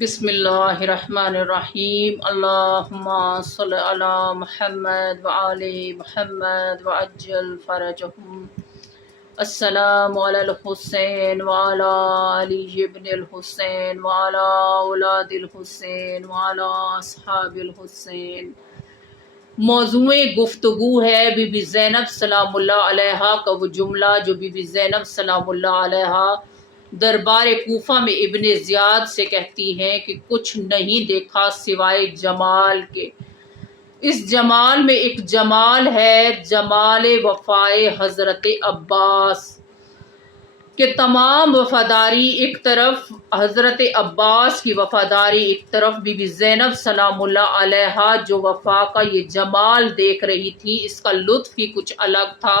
بسم اللہ الرحمن الرحیم اللہم صلی علی محمد وعلی محمد وعجل فرجہم۔ السلام علی الحسین وعلی علی ابن الحسین وعلی اولاد الحسین وعلی اصحاب الحسین۔ موضوع گفتگو ہے بی بی زینب سلام اللہ علیہا کا وہ جملہ جو بی بی زینب سلام اللہ علیہا دربار کوفہ میں ابن زیاد سے کہتی ہیں کہ کچھ نہیں دیکھا سوائے جمال کے۔ اس جمال میں ایک جمال ہے، جمال وفائے حضرت عباس، کہ تمام وفاداری ایک طرف، حضرت عباس کی وفاداری ایک طرف، بی بی زینب سلام اللہ علیہا جو وفا کا یہ جمال دیکھ رہی تھی، اس کا لطف ہی کچھ الگ تھا۔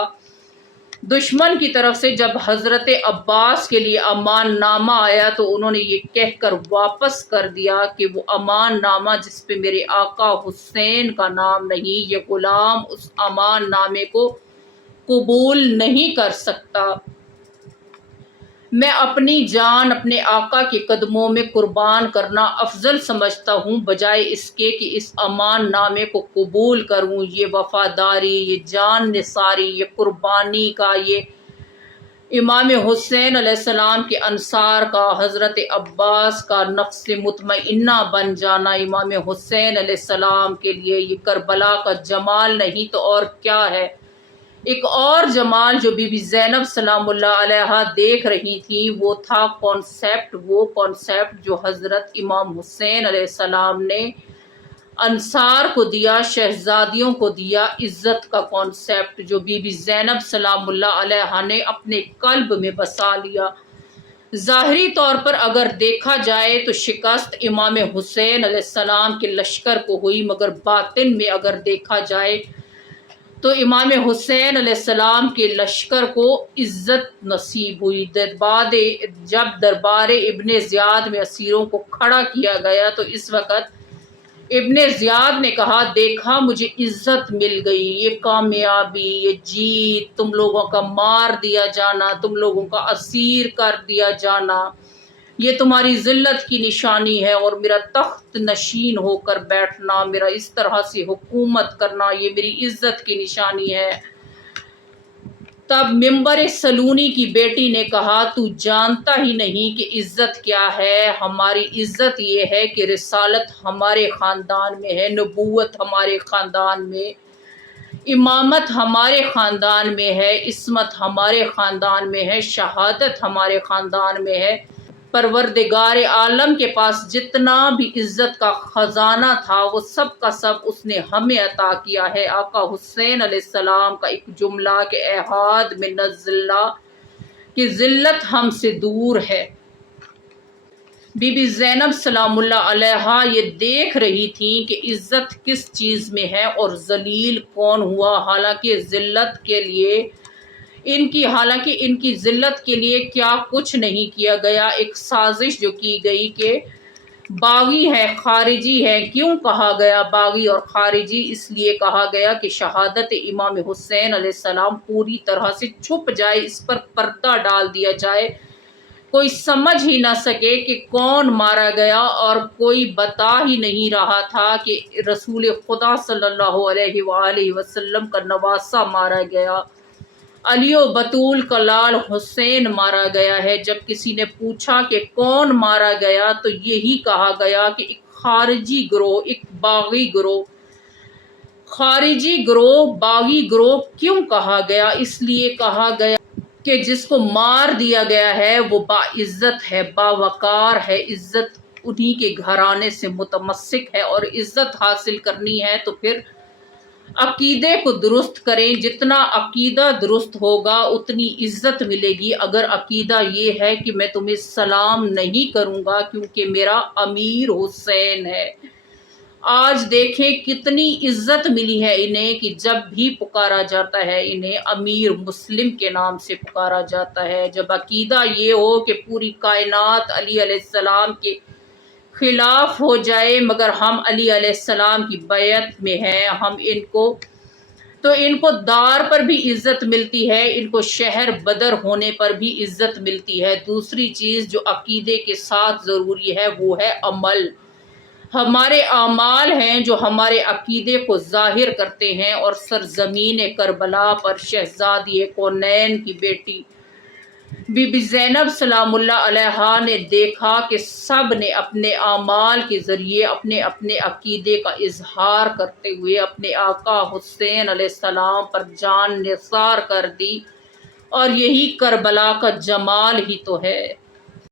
دشمن کی طرف سے جب حضرت عباس کے لیے امان نامہ آیا تو انہوں نے یہ کہہ کر واپس کر دیا کہ وہ امان نامہ جس پہ میرے آقا حسین کا نام نہیں، یہ غلام اس امان نامے کو قبول نہیں کر سکتا۔ میں اپنی جان اپنے آقا کے قدموں میں قربان کرنا افضل سمجھتا ہوں بجائے اس کے کہ اس امان نامے کو قبول کروں۔ یہ وفاداری، یہ جان نثاری، یہ قربانی کا، یہ امام حسین علیہ السلام کے انصار کا، حضرت عباس کا نفس مطمئنہ بن جانا امام حسین علیہ السلام کے لیے یہ کربلا کا جمال نہیں تو اور کیا ہے۔ ایک اور جمال جو بی بی زینب سلام اللہ علیہا دیکھ رہی تھی وہ تھا کانسیپٹ، وہ کانسیپٹ جو حضرت امام حسین علیہ السلام نے انصار کو دیا، شہزادیوں کو دیا، عزت کا کانسیپٹ جو بی بی زینب سلام اللہ علیہا نے اپنے قلب میں بسا لیا۔ ظاہری طور پر اگر دیکھا جائے تو شکست امام حسین علیہ السلام کے لشکر کو ہوئی، مگر باطن میں اگر دیکھا جائے تو امام حسین علیہ السلام کے لشکر کو عزت نصیب ہوئی۔ جب دربار ابن زیاد میں اسیروں کو کھڑا کیا گیا تو اس وقت ابن زیاد نے کہا، دیکھا مجھے عزت مل گئی، یہ کامیابی، یہ جیت، تم لوگوں کا مار دیا جانا، تم لوگوں کا اسیر کر دیا جانا، یہ تمہاری ذلت کی نشانی ہے، اور میرا تخت نشین ہو کر بیٹھنا، میرا اس طرح سے حکومت کرنا، یہ میری عزت کی نشانی ہے۔ تب منبر سلونی کی بیٹی نے کہا، تو جانتا ہی نہیں کہ عزت کیا ہے؟ ہماری عزت یہ ہے کہ رسالت ہمارے خاندان میں ہے، نبوت ہمارے خاندان میں، امامت ہمارے خاندان میں ہے، عصمت ہمارے خاندان میں ہے، شہادت ہمارے خاندان میں ہے۔ پروردگار عالم کے پاس جتنا بھی عزت کا خزانہ تھا وہ سب کا سب اس نے ہمیں عطا کیا ہے۔ آقا حسین علیہ السلام کا ایک جملہ کہ احاد من الذلہ، کہ ذلت ہم سے دور ہے۔ بی بی زینب سلام اللہ علیہا یہ دیکھ رہی تھی کہ عزت کس چیز میں ہے اور ذلیل کون ہوا، حالانکہ ان کی ذلت کے لیے کیا کچھ نہیں کیا گیا۔ ایک سازش جو کی گئی کہ باغی ہے، خارجی ہے۔ کیوں کہا گیا باغی اور خارجی؟ اس لیے کہا گیا کہ شہادت امام حسین علیہ السلام پوری طرح سے چھپ جائے، اس پر پردہ ڈال دیا جائے، کوئی سمجھ ہی نہ سکے کہ کون مارا گیا، اور کوئی بتا ہی نہیں رہا تھا کہ رسول خدا صلی اللہ علیہ وآلہ وسلم کا نواسہ مارا گیا، علی و بطول کا لال حسین مارا گیا ہے۔ جب کسی نے پوچھا کہ کون مارا گیا تو یہی کہا گیا کہ ایک خارجی گروہ، ایک باغی گروہ۔ خارجی گروہ، باغی گروہ کیوں کہا گیا؟ اس لیے کہا گیا کہ جس کو مار دیا گیا ہے وہ باعزت ہے، باوقار ہے، عزت انہی کے گھرانے سے متمسک ہے، اور عزت حاصل کرنی ہے تو پھر عقیدے کو درست کریں، جتنا عقیدہ درست ہوگا اتنی عزت ملے گی۔ اگر عقیدہ یہ ہے کہ میں تمہیں سلام نہیں کروں گا کیونکہ میرا امیر حسین ہے، آج دیکھیں کتنی عزت ملی ہے انہیں کہ جب بھی پکارا جاتا ہے انہیں امیر مسلم کے نام سے پکارا جاتا ہے۔ جب عقیدہ یہ ہو کہ پوری کائنات علی علیہ السلام کے خلاف ہو جائے مگر ہم علی علیہ السلام کی بیعت میں ہیں، ہم ان کو تو ان کو دار پر بھی عزت ملتی ہے، ان کو شہر بدر ہونے پر بھی عزت ملتی ہے۔ دوسری چیز جو عقیدے کے ساتھ ضروری ہے وہ ہے عمل۔ ہمارے اعمال ہیں جو ہمارے عقیدے کو ظاہر کرتے ہیں، اور سرزمین کربلا پر شہزادی کونین کی بیٹی بی بی زینب سلام اللہ علیہا نے دیکھا کہ سب نے اپنے اعمال کے ذریعے اپنے اپنے عقیدے کا اظہار کرتے ہوئے اپنے آقا حسین علیہ السلام پر جان نثار کر دی، اور یہی کربلا کا جمال ہی تو ہے۔